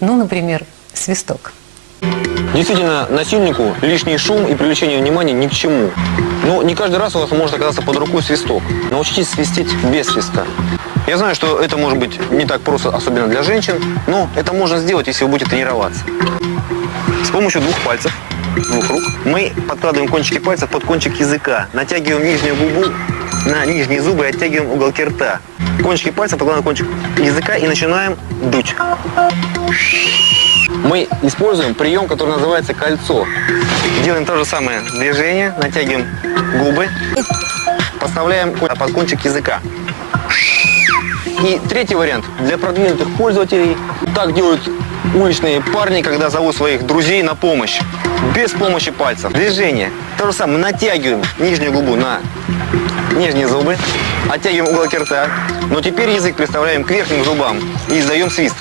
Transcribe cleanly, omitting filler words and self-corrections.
Ну, например, свисток. Действительно, насильнику лишний шум и привлечение внимания ни к чему. Но не каждый раз у вас может оказаться под рукой свисток. Научитесь свистеть без свистка. Я знаю, что это может быть не так просто, особенно для женщин, но это можно сделать, если вы будете тренироваться. С помощью двух пальцев, двух рук, мы подкладываем кончики пальцев под кончик языка, натягиваем нижнюю губу на нижние зубы и оттягиваем уголки рта. Кончики пальцев подкладываем на кончик языка и начинаем дуть. Мы используем прием, который называется кольцо. Делаем то же самое движение, натягиваем губы, подставляем под кончик языка. И третий вариант для продвинутых пользователей. Так делают уличные парни, когда зовут своих друзей на помощь. Без помощи пальцев. Движение. То же самое. Натягиваем нижнюю губу на нижние зубы, оттягиваем уголки рта. Но теперь язык приставляем к верхним зубам и издаем свист.